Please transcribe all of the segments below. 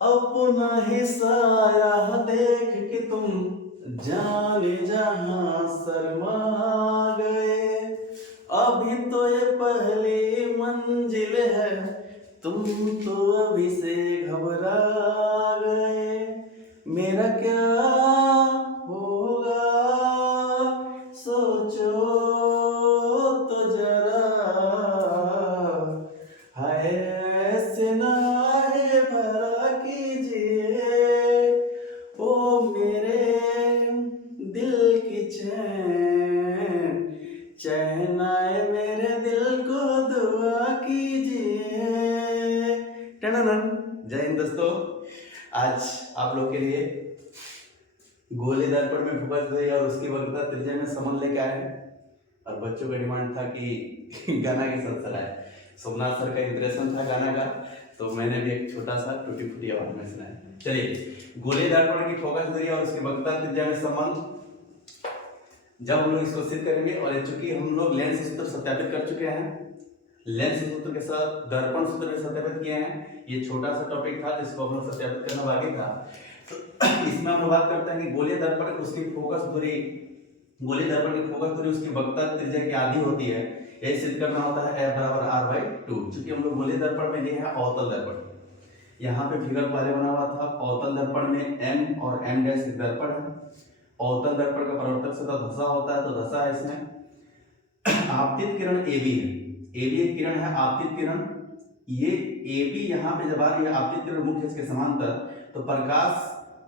अपना ही साया देख के तुम जाने जहां शर्मा गए। अभी तो ये पहली मंजिल है, तुम तो अभी से घबरा गए। मेरा क्या होगा सोचो तो जरा, हाय ऐसे नाहे भरा कीजिए ओ मेरे दिल की चैन, चैन आए मेरे दिल को दुआ कीजिए। टननन। जय हिंद दोस्तों, आज आप लोग के लिए गोले दर्पण में फोकस दे और उसकी वक्रता त्रिज्या में संबंध लेके आए हैं। और बच्चों का डिमांड था कि गाना के साथ चलाए। सोमनाथ सर का इंप्रेशन था गाना का, तो मैंने भी एक छोटा सा टूटी फूटी आवाज में सुनाया। चलिए, गोले दर्पण की फोकस दूरी और उसकी वक्रता त्रिज्या में संबंध जब हम लोग इसको सिद्ध करेंगे, और चूंकि हम लोग लेंस सूत्र सत्यापित कर चुके हैं, लेंस सूत्र के साथ दर्पण सूत्र भी सत्यापित किए हैं। ये छोटा सा टॉपिक था जिसको हम लोग सत्यापित करना बाकी था। तो इसमें हम लोग बात करते हैं कि गोलीय दर्पण उसकी फोकस दूरी, गोलीय दर्पण की फोकस दूरी उसकी वक्रता त्रिज्या की आधी होती है। यही सिद्ध करना होता है F बराबर R/2। चूंकि हम लोग गोलीय दर्पण में लिए हैं अवतल दर्पण, यहाँ पे फिगर पहले बना हुआ था। अवतल दर्पण में M और M' एक दर्पण है। अवतल दर्पण का परावर्तक सतह धसा होता है, तो धसा है इसमें। आपतित किरण AB है, AB एक किरण है आपतित किरण। ये AB यहाँ पे जब आ रही है आपतित किरण मुख्य अक्ष के समांतर, तो प्रकाश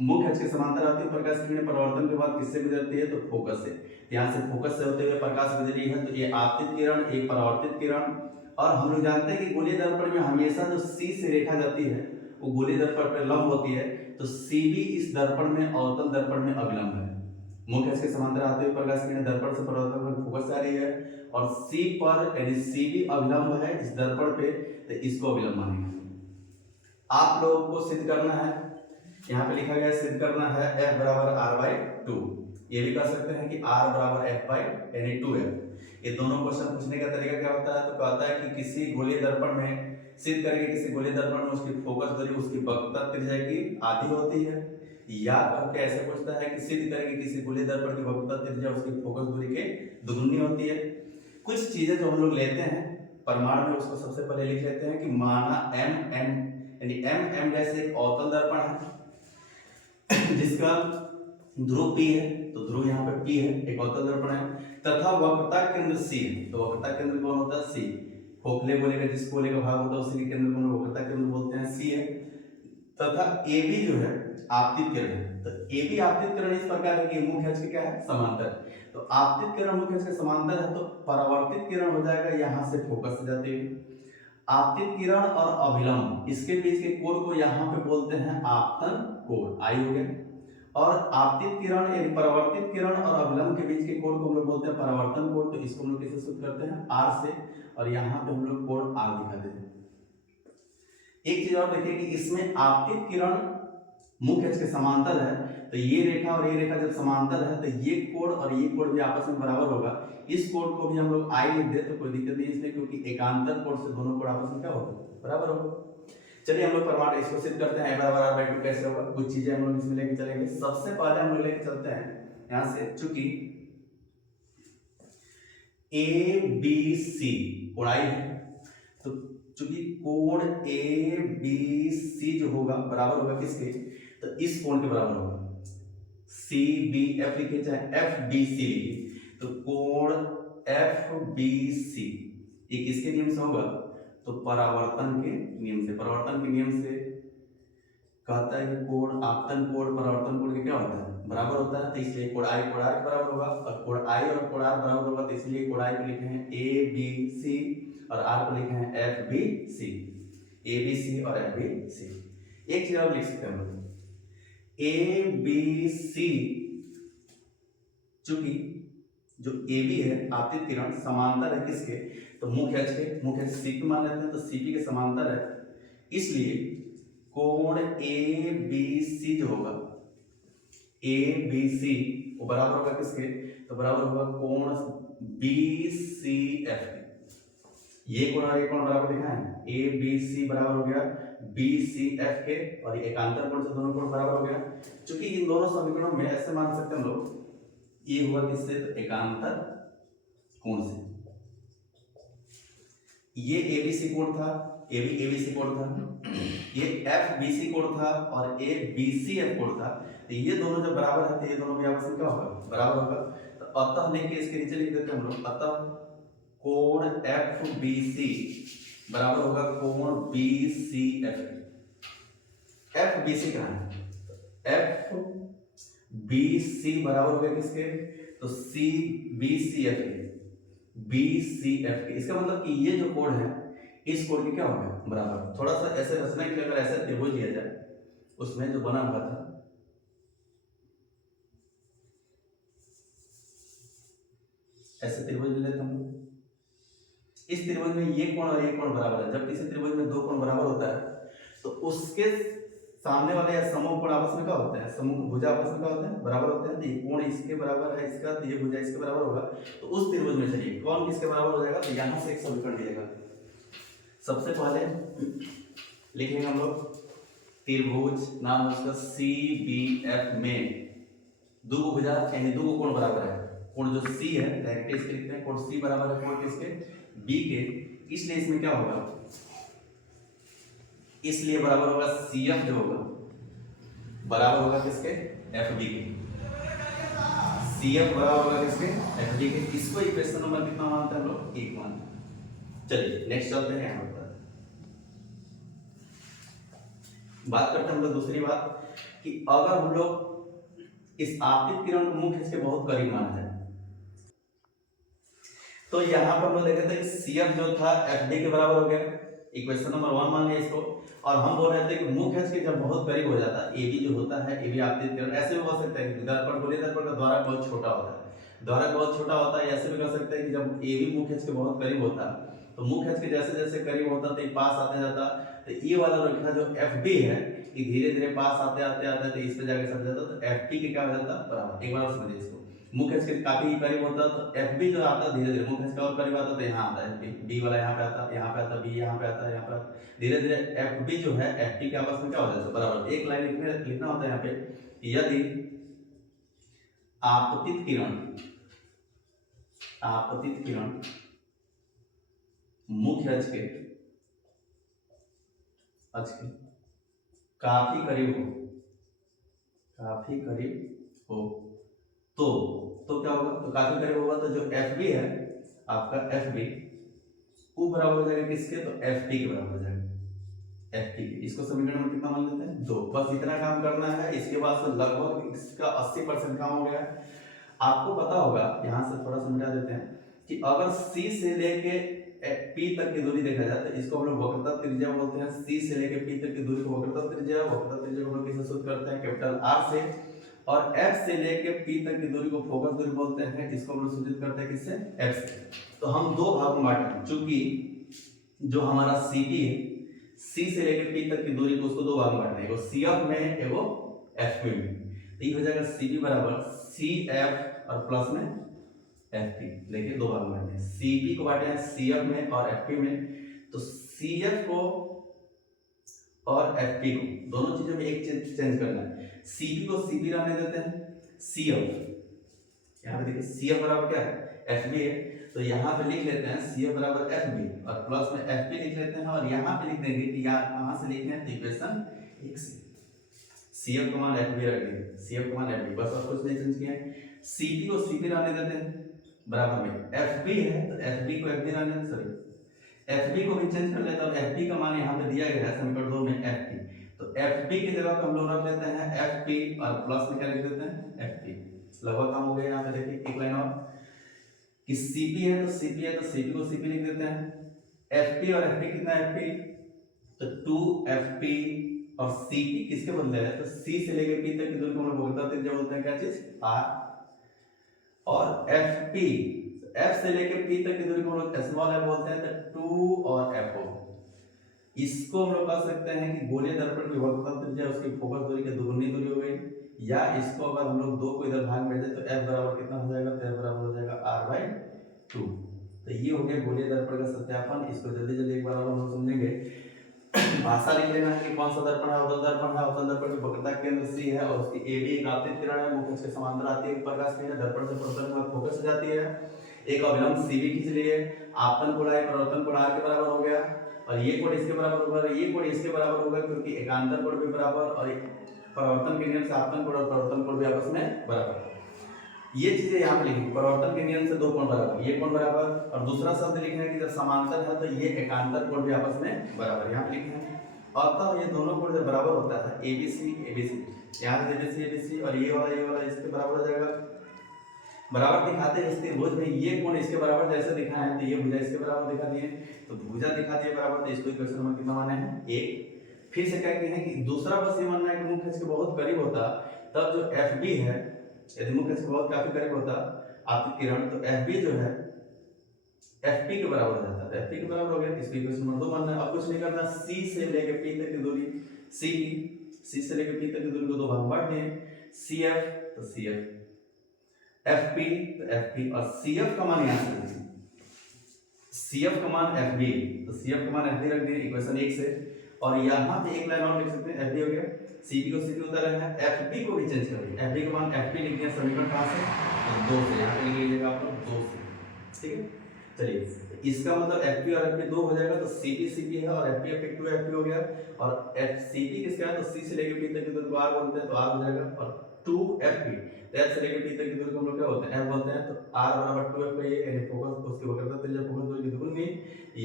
मुख्य अक्ष के समांतर आती है। प्रकाश की किरण परावर्तन के बाद किससे गुजरती है, तो फोकस से। यहाँ से फोकस से होते हुए प्रकाश गुजरी है, तो ये आपतित किरण, एक परावर्तित किरण। और हम लोग जानते हैं कि गोलीय दर्पण में हमेशा जो C से रेखा जाती है वो गोलीय दर्पण पर लंब होती है, तो CB इस दर्पण में अवतल दर्पण में अभिलंब है। मुख्य अक्ष के समांतर आते हुए प्रकाश की किरण दर्पण से परावर्तन में फोकस आ रही है, और C पर यानी CB अभिलंब है इस दर्पण पे, तो इसको अभिलंब मानेंगे। आप लोगों को सिद्ध करना है, यहाँ पे लिखा गया सिद्ध करना है F बराबर R/2। ये भी कह सकते हैं कि R बराबर F यानी 2F। ये दोनों क्वेश्चन पूछने का तरीका क्या होता है, तो कहता है कि किसी गोलीय दर्पण में सिद्ध करके किसी गोलीय दर्पण में उसकी फोकस दूरी उसकी वक्रता त्रिज्या की आधी होती है, या करके ऐसे पूछता है कि सिद्ध करके किसी गोलीय दर्पण की वक्रता त्रिज्या उसकी फोकस दूरी के दुगुनी होती है। कुछ चीजें जो हम लोग लेते हैं प्रमाण में, उसको सबसे पहले लिख लेते हैं कि माना M यानी M एक अवतल दर्पण है जिसका ध्रुव P है, तो ध्रुव यहाँ पे P है, एक अवतल दर्पण है, तथा वक्रता केंद्र C है। तो वक्रता केंद्र कौन होता है, C। खोखले गोले का जिस गोले का भाग होता है उसी के केंद्र को हम वक्रता केंद्र बोलते हैं, C है। तथा AB जो है आपतित किरण है, तो AB आपतित किरण इस प्रकार है कि मुख्य अक्ष के क्या है, समांतर। तो आपतित किरण मुख्य अक्ष के समांतर है, तो परावर्तित किरण हो जाएगा यहाँ से फोकस से जाती हुई। आपतित किरण और अभिलंब इसके बीच के कोण को यहाँ पे बोलते हैं आपतन कोण, आई हो गया। और आपतित किरण यानी परावर्तित किरण और अभिलंब के बीच के कोण को हम लोग बोलते हैं परावर्तन कोण। तो इसको हम लोग कैसे सूत्र करते हैं, R से, और यहाँ पे हम लोग कोण R दिखा देते हैं। एक चीज और देखिए कि इसमें आपतित किरण मुख्य अक्ष के समांतर है, तो ये रेखा और ये रेखा जब समांतर है तो ये कोण और ये कोण भी आपस में बराबर होगा। इस कोण को भी हम लोग I लिख दे तो कोई दिक्कत नहीं इसमें, क्योंकि एकांतर कोण से दोनों कोण आपस में क्या होगा, बराबर होगा। चलिए हम लोग प्रमाण इसको सिद्ध करते हैं। बराबर R/2 कैसे होगा, कुछ चीजें हम लोग इसमें लेके चलेंगे। सबसे पहले हम लोग लेके चलते हैं यहाँ से, चूंकि ABC कोण I है, तो चूंकि कोण ABC जो होगा बराबर होगा किसके, तो इस कोण के बराबर होगा। CBF लिखे चाहे FBC लिखे, तो कोण FBC ये किसके नियम से होगा, तो परावर्तन के नियम से। परावर्तन के नियम से कहता है कि कोण आपतन कोण परावर्तन कोण के क्या होता है, बराबर होता है, तो इसलिए कोण I कोण R के बराबर होगा, और कोण I और कोण R बराबर होगा, तो इसलिए कोण I को लिखे हैं ABC और R को लिखे हैं FBC। ABC और FBC। एक चीज और लिख सकते हैं ABC, चूंकि जो AB है आपतित किरण समांतर है किसके, तो मुख्य अक्ष के, मुख्य अक्ष CP मान लेते हैं, तो CP के समांतर है, इसलिए कोण ABC जो होगा, ABC वो बराबर होगा किसके, तो बराबर होगा कोण BCF। ये कोण और ये कोण बराबर दिखाएं, ABC बराबर हो गया बी सी एफ के, और एकांतर कोण से दोनों कोण बराबर हो गया। क्योंकि इन दोनों समीकरणों में ऐसे मान सकते हैं हम लोग ये हुआ किससे, तो एकांतर कोण से। ये एबीसी कोण था, ए भी एबीसी कोण था, ये एफ बीसी कोण था और ए बीसी एफ कोण था। तो ये दोनों जब बराबर है तो ये दोनों भी आपस में क्या होगा, बराबर होगा। तो अतः लेके इसके नीचे लिख देते हैं हम लोग, अतः कोण एफ बी सी बराबर होगा कोण B C F. F B C कहाँ है, एफ बी सी बराबर हो गया किसके, तो सी बी सी एफ के, बी सी एफ के। इसका मतलब कि ये जो कोण है इस कोण के क्या होगा, बराबर। थोड़ा सा ऐसे रचना के लिए अगर ऐसे त्रिभुज लिया जाए, उसमें जो बना हुआ था ऐसे त्रिभुज ले लेते हम लोग। इस त्रिभुज में ये कोण और ये कोण बराबर है। जब किसी त्रिभुज में दो कोण बराबर होता है तो उसके सामने वाले या समूह कोण आपस में क्या होते हैं, समूह भुजा आपस में क्या होते हैं, बराबर होते हैं। तो ये कोण इसके बराबर है इसका, तो ये भुजा इसके बराबर होगा। तो उस त्रिभुज में चलिए कौन किसके बराबर हो जाएगा, तो यहां से एक समीकरण दिएगा। सबसे पहले लिखेंगे हम लोग त्रिभुज, नाम उसका सी बी एफ में दो भुजा यानी दो कोण बराबर है। कोण जो सी है डायरेक्ट इसके लिखते हैं, कोण सी बराबर है कोण किसके, बी के। इसलिए इसमें क्या होगा, इसलिए बराबर होगा सी एफ जो होगा बराबर होगा किसके, एफ बी के। सी एफ बराबर होगा किसके, एफ बी के। इसको इक्वेशन नंबर कितना मानते हैं हम लोग, 1 मानते हैं। चलिए नेक्स्ट चलते हैं यहाँ पर बात करते हैं हम लोग दूसरी बात कि अगर हम लोग इस आपतित किरण को मुख्य के बहुत करीब माना जाए तो यहाँ पर हम लोग देखे थे सी एफ जो था एफ डी के बराबर हो गया, इक्वेशन नंबर 1 मान लिया इसको। और हम बोल रहे थे कि मुख्य के जब बहुत करीब हो जाता है, ए बी जो होता है, ए बी आपतित किरण, ऐसे भी हो सकता है कि दर्पण गोलीय दर्पण का द्वारक बहुत छोटा होता है, द्वारक बहुत छोटा होता है। ऐसे भी कर सकते हैं कि जब ए बी मुख्य के बहुत करीब होता है तो मुख्य के जैसे जैसे करीब होता तो पास आते जाता, तो ये वाला रेखा जो एफ बी है कि धीरे धीरे पास आते आते आते तो इस पे जाके सट जाता, तो एफ टी के क्या हो जाता बराबर। एक बार और समझिए इसको, मुख्य के काफी करीब होता तो एफ बी जो आता धीरे धीरे मुख्य के और करीब आता तो यहाँ आता है बी वाला, यहाँ पे आता, यहाँ पे आता बी, यहाँ पे आता, यहाँ पे धीरे धीरे एफ बी जो है एफ टी के आपस में क्या हो जाता है बराबर। एक लाइन लिखना होता है यहाँ पे, यदि आपतित किरण मुख्य अक्ष के काफी करीब हो तो क्या होगा, तो काफी करीब होगा तो जो एफ बी है आपका, एफ बी वो बराबर हो जाएगा किसके, तो एफ टी के बराबर हो जाएगा, एफ टी के। इसको समीकरण में कितना मान लेते हैं, 2। बस इतना काम करना है, इसके बाद से लगभग इसका 80% काम हो गया है। आपको पता होगा, यहाँ से थोड़ा समझा देते हैं कि अगर सी से लेके पी तक की दूरी देखा जाए तो इसको हम लोग वक्रता त्रिज्या बोलते हैं। सी से लेके पी तक की दूरी को वक्रता त्रिज्या को हम लोग किससे सूचित करते हैं, कैपिटल आर से। और एफ से लेके पी तक की दूरी को फोकस दूरी बोलते हैं, इसको हम लोग सूचित करते हैं किससे, एफ से। तो हम दो भाग में बांटे, चूंकि जो हमारा सी पी है, सी से लेके पी तक की दूरी को उसको दो भाग में बांटना है, एगो सी एफ में एगो एफ पी में। तो ये हो जाएगा सी पी बराबर सी एफ और प्लस में एफ पी, लेके दो भाग में बांटे हैं। सी पी को बांटे हैं सी एफ में और एफ पी में। तो सी एफ को और एफ पी को दोनों चीजों में एक चीज चेंज करना है, सी पी को सी पी रहने देते हैं, सी एफ यहाँ पे देखिए सी एफ बराबर क्या है, एफ बी है। तो यहाँ पे लिख लेते हैं सी एफ बराबर एफ बी और प्लस में एफ पी लिख लेते हैं। और यहाँ पे लिख देंगे कि यहाँ से लिख लें इक्वेशन 1 से सी एफ का मान एफ बी रख देंगे, सी एफ का मान एफ बी, बस और कुछ नहीं चेंज किया है। सी पी को सी पी रहने देते हैं बराबर में, एफ बी है तो एफ बी को एफ बी रहने देते, सॉरी एफ बी को भी चेंज कर लेते हैं। और एफ बी का मान यहाँ पे दिया गया है समीकरण 2 में एफ पी, तो एफ बी की जगह पे हम लोग रख लेते हैं एफ पी और प्लस में क्या लिख देते हैं एफ पी। लगभग काम हो गया। यहाँ पे देखिए एक लाइन और कि सीपी है तो सीपी है तो सीपी को सीपी लिख देते हैं, एफपी और एफपी कितना है, एफपी तो 2fp और सीपी किसके बदले है, तो सी से लेके पी तक की दूरी को हम लोग बताते हैं, बोलते हैं क्या चीज, आर। और एफपी एफ से लेके पी तक की दूरी को हम लोग स्मॉल एफ बोलते हैं, तो 2 और एफओ। इसको हम लोग कह सकते हैं कि गोलीय दर्पण की वक्रता त्रिज्या उसकी फोकस दूरी के दुगुनी दूरी हो गई। या इसको अगर हम लोग 2 को इधर भाग में भेजें तो f बराबर कितना हो जाएगा, तो f बराबर हो जाएगा r/2। तो ये हो गया गोलीय दर्पण का सत्यापन। इसको जल्दी जल्दी एक बार और हम लोग समझेंगे। भाषा लिख लेना है कि कौन सा दर्पण है, अवतल दर्पण है, अवतल दर्पण की वक्रता केंद्र सी है और उसकी ए भी एक आपतित किरण है, मुख्य के समांतर आती है, प्रकाश की है, दर्पण से परावर्तन पर फोकस हो जाती है। एक अभिलंब सी भी खींच लिए, आपतन कोण परिवर्तन कोण आर के बराबर हो गया और ये कोण इसके बराबर होगा, ये कोण इसके बराबर होगा क्योंकि एकांतर कोण भी बराबर और परिवर्तन के नियम से आपतन कोण और परिवर्तन कोण भी आपस में बराबर। ये चीजें यहाँ पे लिखी, परिवर्तन के नियम से दो कोण बराबर, ये कोण बराबर और दूसरा शब्द लिखना है कि जब समांतर है तो ये एकांतर कोण भी आपस में बराबर, यहाँ पे लिखना है। अतः ये दोनों कोण जब बराबर होता है एबीसी एबीसी, यहाँ से एबीसी एबीसी और ये वाला इसके बराबर हो जाएगा। बराबर दिखाते हैं इसके भुज में, ये कोण इसके बराबर जैसे दिखा है तो ये भुजा इसके बराबर दिखा दिए, तो भुजा दिखा दिए बराबर, तो इसको इक्वेशन नंबर कितना माने हैं 1। फिर से क्या कहते हैं कि दूसरा बस ये मानना है कि मुख्य इसके बहुत करीब होता तब जो FB है, यदि मुख्य इसके बहुत काफी करीब होता आपकी किरण तो FB जो है FP के बराबर हो जाता है, FP के बराबर हो गया, इसको इक्वेशन नंबर 2 मानना है। अब कुछ नहीं करना, C से लेके P तक की दूरी, C से लेके P तक की दूरी को दो भाग में बांट दिए, CF तो CF, FP तो FP और CF का मान यहाँ से लिखिए, CF का मान FB तो CF का मान FB रख दिए इक्वेशन 1 से, और यहाँ पे एक लाइन और लिख सकते हैं, FB हो गया, CP को CP उतार रहे हैं, FB को भी चेंज कर दिए, FB का मान FP लिख दिया, समीकरण कहाँ से 2 से, यहाँ पे लिख लीजिएगा आप लोग 2 से, ठीक है। चलिए इसका मतलब FP और FP 2 हो जाएगा तो CP CP है और FP FP 2 FP हो गया, और CP किसका है तो C से लेके P तक की दूरी को R बोलते हैं तो R हो जाएगा, और 2 FP तो F से लेके P तक की दूरी को हम लोग क्या बोलते हैं F बोलते हैं, तो R बराबर 2F पे यानी फोकस उसकी वक्रता त्रिज्या फोकस दूरी की दुगुनी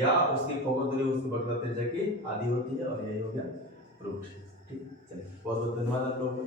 या उसकी फोकस दूरी उसकी वक्रता त्रिज्या की आधी होती है, और यही हो गया प्रूफ। ठीक, चलिए बहुत बहुत धन्यवाद आप लोगों को।